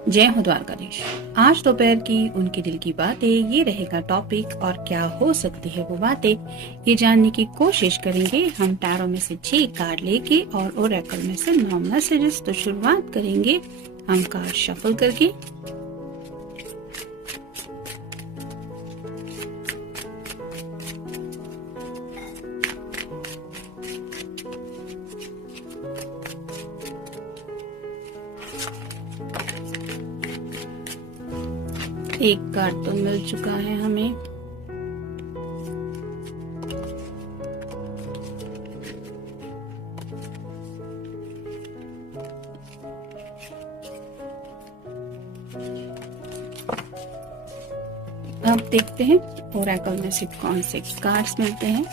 जय हो द्वारकाधीश। आज दोपहर की उनके दिल की बातें ये रहेगा टॉपिक, और क्या हो सकती है वो बातें ये जानने की कोशिश करेंगे हम टैरो में से 6 कार्ड लेके और ओरेकल में से 9 मैसेजेस। तो शुरुआत करेंगे हम कार्ड शफल करके। एक कार्ड तो मिल चुका है हमें। अब देखते हैं ओरेकल में से कौन से कार्ड्स मिलते हैं।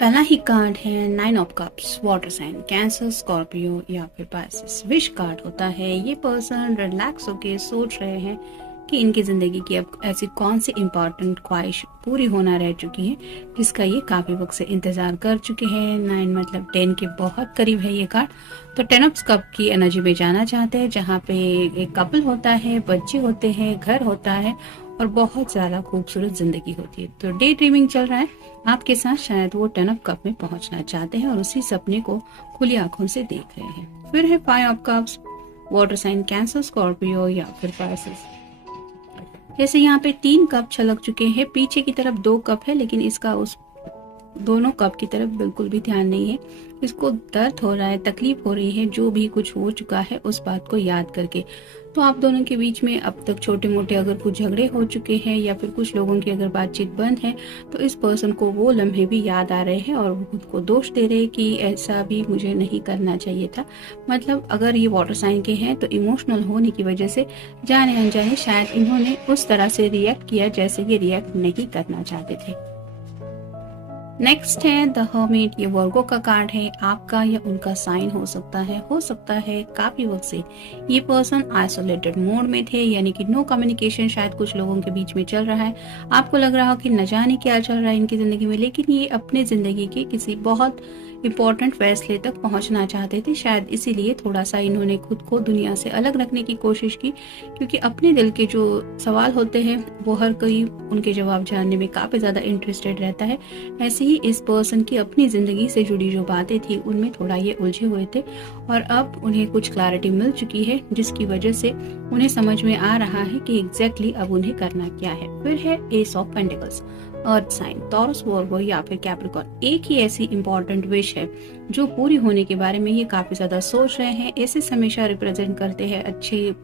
पहला ही कार्ड है 9 of cups, water sign, Cancer, Scorpio या फिर पाइसेस। विश कार्ड होता है ये पर्सन रिलैक्स होके सोच रहे हैं कि इनकी जिंदगी की अब ऐसी कौन सी इम्पोर्टेंट ख्वाहिश पूरी होना रह चुकी है जिसका ये काफी वक्त से इंतजार कर चुके हैं। 9 मतलब 10 के बहुत करीब है ये कार्ड। तो 10 ऑफ कप की एनर्जी में जाना चाहते हैं जहाँ पे एक कपल होता है, बच्चे होते हैं, घर होता है और बहुत ज्यादा खूबसूरत जिंदगी होती है। तो डे ड्रीमिंग चल रहा है आपके साथ। शायद वो 10 ऑफ कप में पहुंचना चाहते हैं और उसी सपने को खुली आंखों से देख रहे हैं। फिर है 5 of cups, water sign, Cancer, Scorpio या फिर पाइसेस। जैसे यहाँ पे 3 कप छलक चुके हैं, पीछे की तरफ 2 कप है, लेकिन इसका उस दोनों कप की तरफ बिल्कुल भी ध्यान नहीं है। इसको दर्द हो रहा है, तकलीफ हो रही है जो भी कुछ हो चुका है उस बात को याद करके। तो आप दोनों के बीच में अब तक छोटे मोटे अगर कुछ झगड़े हो चुके हैं या फिर कुछ लोगों की अगर बातचीत बंद है तो इस पर्सन को वो लम्हे भी याद आ रहे हैं और वो खुद को दोष दे रहे हैं कि ऐसा भी मुझे नहीं करना चाहिए था। मतलब अगर ये वाटर साइन के हैं तो इमोशनल होने की वजह से जाने अनजाने शायद इन्होंने उस तरह से रिएक्ट किया जैसे ये रिएक्ट नहीं करना चाहते थे। नेक्स्ट है द हर्मिट। ये वर्गो का कार्ड है, आपका या उनका साइन हो सकता है काफी वक्त से ये पर्सन आइसोलेटेड मोड में थे, यानी कि नो कम्युनिकेशन शायद कुछ लोगों के बीच में चल रहा है। आपको लग रहा हो कि न जाने क्या चल रहा है इनकी जिंदगी में, लेकिन ये अपने जिंदगी के किसी बहुत इम्पोर्टेंट फैसले तक पहुंचना चाहते थे। शायद इसीलिए थोड़ा सा इन्होंने खुद को दुनिया से अलग रखने की कोशिश की, क्योंकि अपने दिल के जो सवाल होते हैं वो हर कोई उनके जवाब जानने में काफी ज्यादा इंटरेस्टेड रहता है। ऐसे ही इस पर्सन की अपनी जिंदगी से जुड़ी जो बातें थी उनमें थोड़ा ये उलझे हुए थे और अब उन्हें कुछ क्लैरिटी मिल चुकी है जिसकी वजह से उन्हें समझ में आ रहा है कि एग्जैक्टली अब उन्हें करना क्या है। फिर है ace of pentacles, earth sign, Taurus, Virgo या फिर कैप्रिकॉर्न। एक ही ऐसी इंपॉर्टेंट विश है जो पूरी होने के बारे में ये काफी ज्यादा सोच रहे हैं। ऐसे हमेशा रिप्रेजेंट करते हैं अच्छे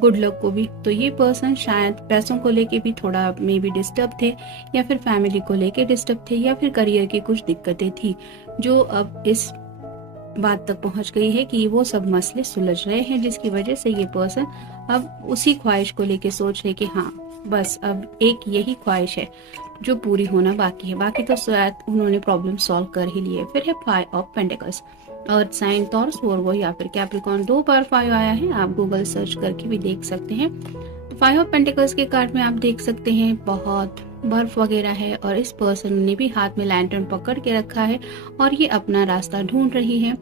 गुड लक को भी। तो ये पर्सन शायद पैसों को लेके भी थोड़ा मे बी डिस्टर्ब थे, या फिर फैमिली को लेके डिस्टर्ब थे, या फिर करियर की कुछ दिक्कतें थी जो अब इस बात तक पहुंच गई है कि वो सब मसले सुलझ रहे हैं, जिसकी वजह से ये पर्सन अब उसी ख्वाहिश को लेके सोच रहे कि हाँ बस अब एक यही ख्वाहिश है जो पूरी होना बाकी है, बाकी तो शायद उन्होंने प्रॉब्लम सॉल्व कर ही लिए। फिर है 5 of pentacles, earth sign, Taurus, Virgo या फिर कैप्रिकॉर्न। 2 बार 5 आया है, आप गूगल सर्च करके भी देख सकते हैं। 5 ऑफ पेंटिकल्स के कार्ड में आप देख सकते हैं बहुत बर्फ वगैरह है और इस पर्सन ने भी हाथ में लैंटर्न पकड़ के रखा है और ये अपना रास्ता ढूंढ रही है।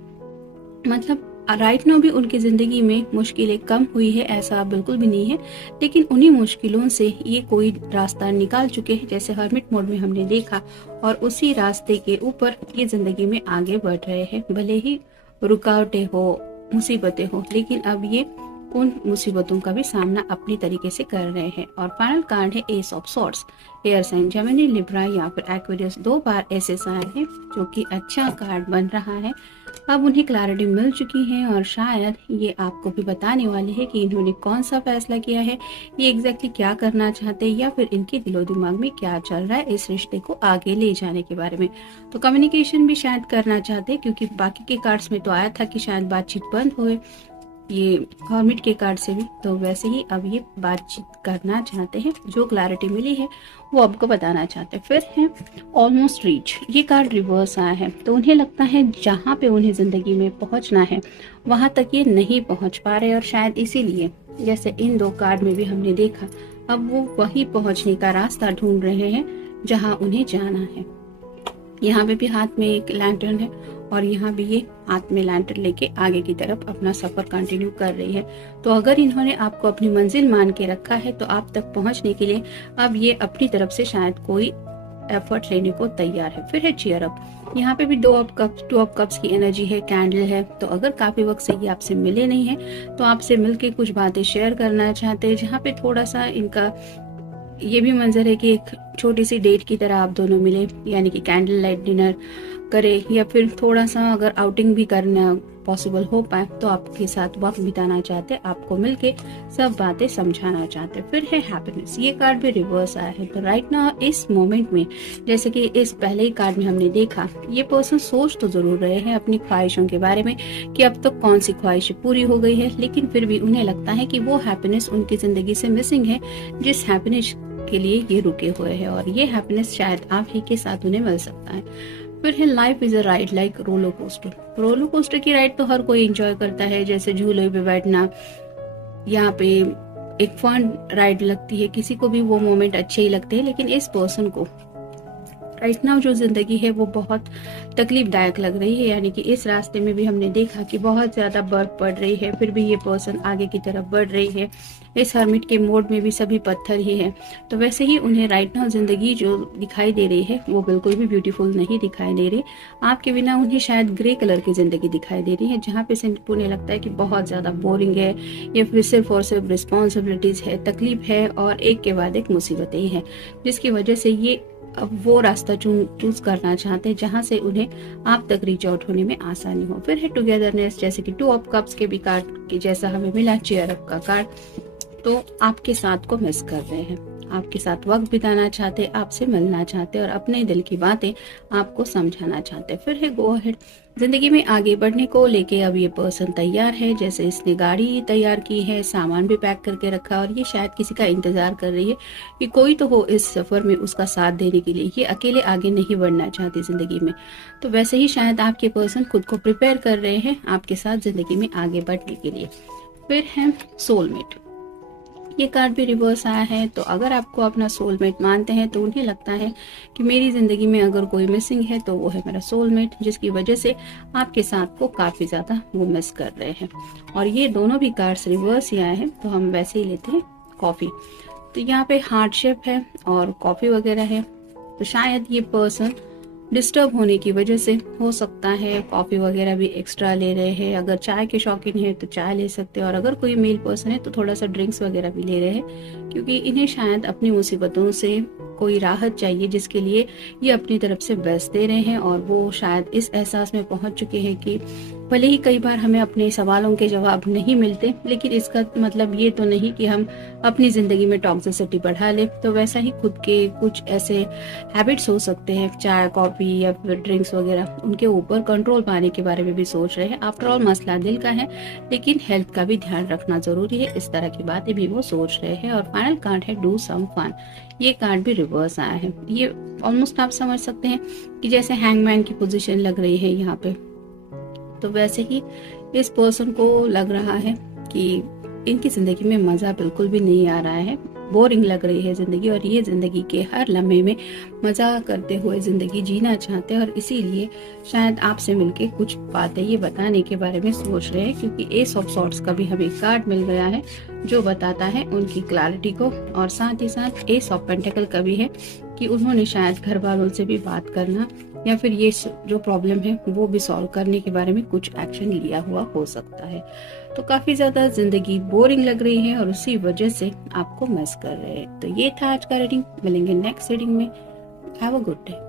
मतलब राइट नाउ भी उनकी जिंदगी में मुश्किलें कम हुई है ऐसा बिल्कुल भी नहीं है, लेकिन उन्हीं मुश्किलों से ये कोई रास्ता निकाल चुके हैं जैसे हर्मिट मोड में हमने देखा, और उसी रास्ते के ऊपर ये जिंदगी में आगे बढ़ रहे हैं। भले ही रुकावटें हो, मुसीबतें हो, लेकिन अब ये उन मुसीबतों का भी सामना अपनी तरीके से कर रहे हैं। और फाइनल कार्ड है ace of swords. Air sign Gemini, Libra या फिर एक्वेरियस 2 बार ऐसे साइन है जो कि अच्छा कार्ड बन रहा है। अब उन्हें क्लैरिटी मिल चुकी है और शायद ये आपको भी बताने वाले हैं कि इन्होंने कौन सा फैसला किया है, ये एग्जैक्टली क्या करना चाहते हैं या फिर इनके दिलो दिमाग में क्या चल रहा है इस रिश्ते को आगे ले जाने के बारे में। तो कम्युनिकेशन भी शायद करना चाहते हैं, क्योंकि बाकी के कार्ड्स में तो आया था कि शायद बातचीत बंद होए, ये हर्मिट के कार्ड से भी। तो वैसे ही अब ये बातचीत करना चाहते हैं, जो क्लैरिटी मिली है वो आपको बताना चाहते हैं। फिर है ऑलमोस्ट रीच। ये कार्ड रिवर्स आया है, तो उन्हें लगता है जहाँ पे उन्हें जिंदगी में पहुँचना है वहाँ तक ये नहीं पहुँच पा रहे, और शायद इसीलिए जैसे इन 2 कार्ड में भी हमने देखा, अब वो वहीं पहुँचने का रास्ता ढूंढ रहे हैं जहाँ उन्हें जाना है। यहाँ पे भी हाथ में एक लैंटर्न है और यहाँ भी ये हाथ में लैंटर्न लेके आगे की तरफ अपना सफर कंटिन्यू कर रही है। तो अगर इन्होंने आपको अपनी मंजिल मान के रखा है तो आप तक पहुंचने के लिए अब ये अपनी तरफ से शायद कोई एफर्ट लेने को तैयार है। फिर है चीयर अप। यहाँ पे भी 2 ऑफ कप्स की एनर्जी है, कैंडल है। तो अगर काफी वक्त से ये आपसे मिले नहीं है तो आपसे मिलके कुछ बातें शेयर करना चाहते हैं, जहाँ पे थोड़ा सा इनका ये भी मंजर है कि एक छोटी सी डेट की तरह आप दोनों मिले, यानी कि कैंडल लाइट डिनर करे या फिर थोड़ा सा अगर आउटिंग भी करना पॉसिबल हो पाए तो आपके साथ वक्त बिताना चाहते, आपको मिलके सब बातें समझाना चाहते। फिर है हैप्पीनेस। ये कार्ड भी रिवर्स आया है। तो राइट नाउ इस मोमेंट में, जैसे कि इस पहले ही कार्ड में हमने देखा, ये पर्सन सोच तो जरूर रहे हैं अपनी ख्वाहिशों के बारे में कि अब तक कौन सी ख्वाहिशें पूरी हो गई है, लेकिन फिर भी उन्हें लगता है कि वो हैप्पीनेस उनकी जिंदगी से मिसिंग है, जिस हैप्पीनेस के लिए ये रुके हुए हैं, और ये हैप्पीनेस शायद आप ही के साथ उन्हें मिल सकता है। फिर है life is a ride like roller coaster. Roller coaster की राइड तो हर कोई एंजॉय करता है, जैसे झूले पे बैठना, यहाँ पे एक फन राइड लगती है, किसी को भी वो मोमेंट अच्छे ही लगते हैं। लेकिन इस पर्सन को राइट नाउ जो जिंदगी है वो बहुत तकलीफदायक लग रही है, यानी कि इस रास्ते में भी हमने देखा कि बहुत ज्यादा बर्फ पड़ रही है, फिर भी ये पर्सन आगे की तरफ बढ़ रही है। इस हर्मिट के मोड में भी सभी पत्थर ही है। तो वैसे ही उन्हें राइट नाउ जिंदगी जो दिखाई दे रही है वो बिल्कुल भी ब्यूटीफुल नहीं दिखाई दे रही। आपके बिना उन्हें शायद ग्रे कलर की जिंदगी दिखाई दे रही है, जहाँ पे सिर्फ उन्हें लगता है कि बहुत ज्यादा बोरिंग है, या फिर सिर्फ और सिर्फ रिस्पॉन्सिबिलिटीज है, तकलीफ है और एक के बाद एक मुसीबतें ही है, जिसकी वजह से ये अब वो रास्ता चूज करना चाहते हैं जहां से उन्हें आप तक रीच आउट होने में आसानी हो। फिर है टुगेदरनेस, जैसे कि 2 ऑफ कप्स के भी कार्ड की जैसा हमें मिला चेयर अप का कार्ड। तो आपके साथ को मिस कर रहे हैं, आपके साथ वक्त बिताना चाहते, आपसे मिलना चाहते और अपने दिल की बातें आपको समझाना चाहते। फिर है गो अहेड। जिंदगी में आगे बढ़ने को लेके अब ये पर्सन तैयार है, जैसे इसने गाड़ी तैयार की है, सामान भी पैक करके रखा, और ये शायद किसी का इंतजार कर रही है कि कोई तो हो इस सफर में उसका साथ देने के लिए। ये अकेले आगे नहीं बढ़ना चाहती जिंदगी में। तो वैसे ही शायद आपके पर्सन खुद को प्रिपेयर कर रहे हैं आपके साथ जिंदगी में आगे बढ़ने के लिए। फिर है सोलमेट। ये कार्ड भी रिवर्स आया है। तो अगर आपको अपना सोलमेट मानते हैं तो उन्हें लगता है कि मेरी जिंदगी में अगर कोई मिसिंग है तो वो है मेरा सोलमेट, जिसकी वजह से आपके साथ को काफी ज्यादा वो मिस कर रहे हैं। और ये दोनों भी कार्ड्स रिवर्स ही आए हैं, तो हम वैसे ही लेते हैं कॉफी। तो यहाँ पे हार्डशिप है और कॉफी वगैरह है। तो शायद ये पर्सन डिस्टर्ब होने की वजह से हो सकता है कॉफी वगैरह भी एक्स्ट्रा ले रहे हैं। अगर चाय के शौकीन है तो चाय ले सकते हैं, और अगर कोई मेल पर्सन है तो थोड़ा सा ड्रिंक्स वगैरह भी ले रहे हैं, क्योंकि इन्हें शायद अपनी मुसीबतों से कोई राहत चाहिए, जिसके लिए ये अपनी तरफ से बेस्ट दे रहे हैं। और वो शायद इस एहसास में पहुंच चुके हैं कि भले ही कई बार हमें अपने सवालों के जवाब नहीं मिलते, लेकिन इसका मतलब ये तो नहीं कि हम अपनी जिंदगी में टॉक्सिसिटी बढ़ा ले। तो वैसा ही खुद के कुछ ऐसे हैबिट्स हो सकते हैं, चाय कॉफी या फिर ड्रिंक्स वगैरह, उनके ऊपर कंट्रोल पाने के बारे में भी सोच रहे हैं। आफ्टर ऑल मसला दिल का है, लेकिन हेल्थ का भी ध्यान रखना जरूरी है, इस तरह की बातें भी वो सोच रहे हैं। और फाइनल कार्ड है डू सम फन। ये कार्ड भी रिवर्स आया है। ये ऑलमोस्ट आप समझ सकते हैं कि जैसे हैंगमैन की पोजीशन लग रही है यहाँ पे। तो वैसे ही इस पर्सन को लग रहा है कि इनकी जिंदगी में मजा बिल्कुल भी नहीं आ रहा है, बोरिंग लग रही है ज़िंदगी और ये ज़िंदगी के हर लम्हे में मज़ा करते हुए ज़िंदगी जीना चाहते हैं और इसीलिए शायद आपसे मिलके कुछ बातें ये बताने के बारे में सोच रहे हैं, क्योंकि एस ऑफ सॉर्ट्स का भी हमें कार्ड मिल गया है जो बताता है उनकी क्लैरिटी को, और साथ ही साथ एस ऑफ पेंटिकल का भी है कि उन्होंने शायद घर वालों से भी बात करना या फिर ये जो प्रॉब्लम है वो भी सॉल्व करने के बारे में कुछ एक्शन लिया हुआ हो सकता है। तो काफ़ी ज़्यादा ज़िंदगी बोरिंग लग रही है और उसी वजह से आपको मिस कर रहे हैं। तो ये था आज का रीडिंग। मिलेंगे नेक्स्ट रीडिंग में। Have a good day.